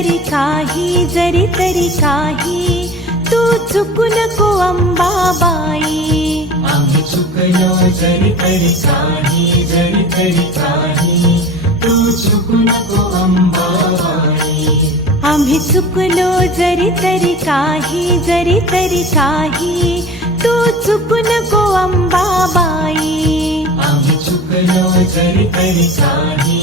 तरी काही तू चुकू नको अंबाबाई. आम्ही चुकलो जरी तरी काही तू चुकू नको अंबाबाई. आम्ही चुकलो जरी तरी काही तू चुकू नको अंबाबाई. आम्ही चुकलो जरी तरी काही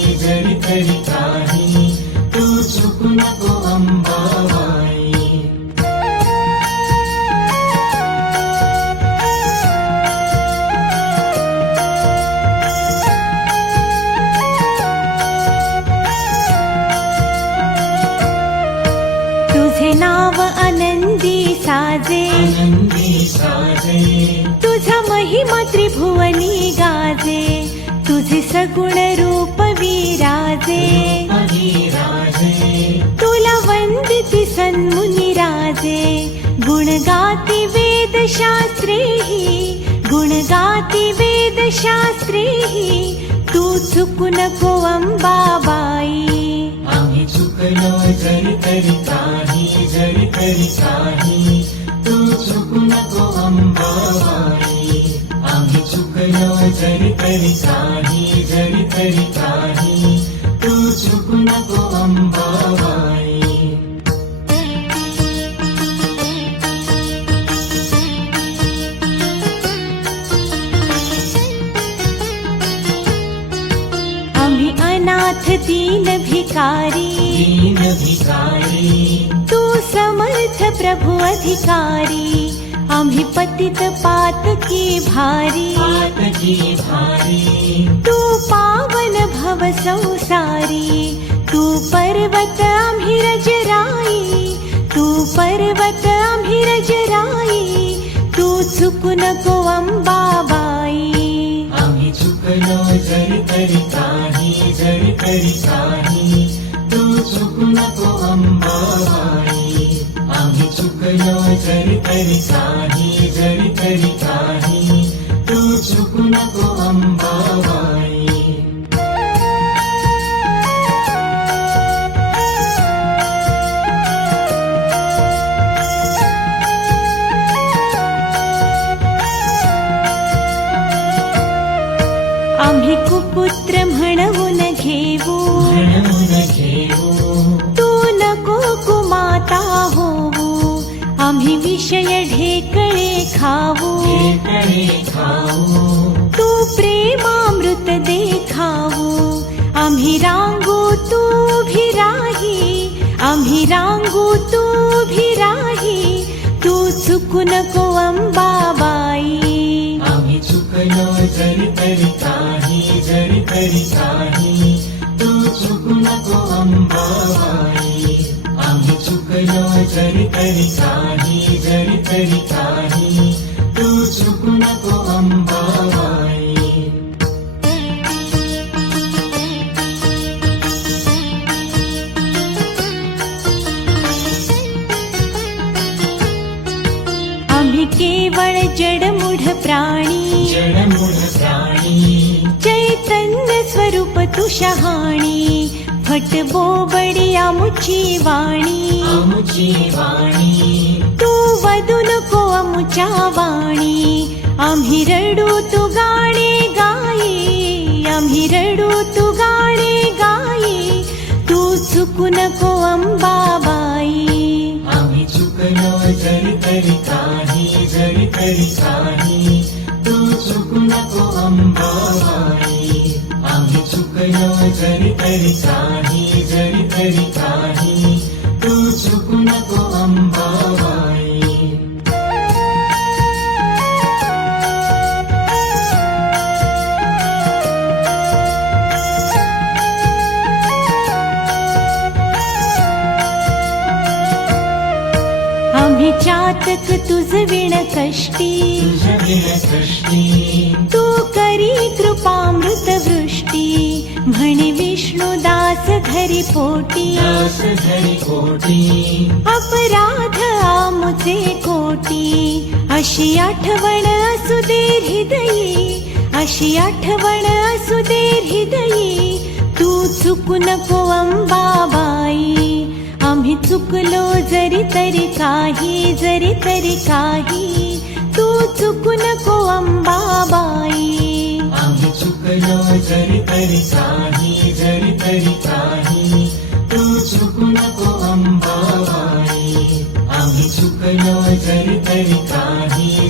तू चुकू नको अंबाबाई. तुझे नाव आनंदी साजे, तुझा महिमा त्रिभुवनी गाजे. तुझे सगुण रूप विराजे, तुला वंदिती सन्मुनी राजे. गुण गाती वेदशास्त्रेहि तू चुकू नको अंबाबाई. आम्ही चुकलो जरी तरी काही तू चुकू नको अंबाबाई. आम्ही चुकलो जरी तरी काही तू चुकू नको अंबाबाई. आम्ही अनाथ दीन भिकारी, तू समर्थ प्रभु अधिकारी. आम्ही पतित पातकी भारी, तू पावन भव संसारी. तू पर्वत आम्ही रजराई, तू चुकू नको अंबाबाई. आम्ही चुकलो जरी तरी काही तू चुकू नको अंबाबाई. आम्ही चुकलो जरी तरी काही तू चुकू नको अंबाबाई. आम्ही कुपुत्र म्हणून घेऊ, तू नको कुमाता होऊ. आम्ही विषय ढेकळे खाऊ, तू प्रेमामृत देखाऊ. आम्ही रांगू तू भी राही, तू चुकू नको अंबाबाई. आम्ही चुकलो जरी तरी काही तू चुकू नको अंबाबाई. आम्ही चुकलो जरी तरी काही तू चुकू नको अंबाबाई. आम्ही केवळ जडमूढ प्राणी, चैतन्य स्वरूप तू शहाणी. फट बोबडी आमुची वाणी, तू वदू नको आमुच्या वाणी. आम्ही रडू तू गाणे गाई, तू चुकू नको अंबाबाई. आम्ही चुकलो जरी तरी काही तू चुकू नको अंबाबाई. आम्ही चुकलो जरी तरी काही तू चुकू नको अंबाबाई. आम्ही चातक तुझ विण कष्टी, तू करी कृपामृत वृष्टी. म्हणे विष्णुदास धरी पोटी, अपराध आमुचे कोटी. अशी आठवण असू दे हृदयी, तू चुकू नको अंबाबाई. चुकलो जरी तरी काही तू चुकू नको अंबाबाई आम्ही चुकलो जरी तरी काही तू चुकू नको अंबाबाई आम्ही चुकलो जरी तरी काही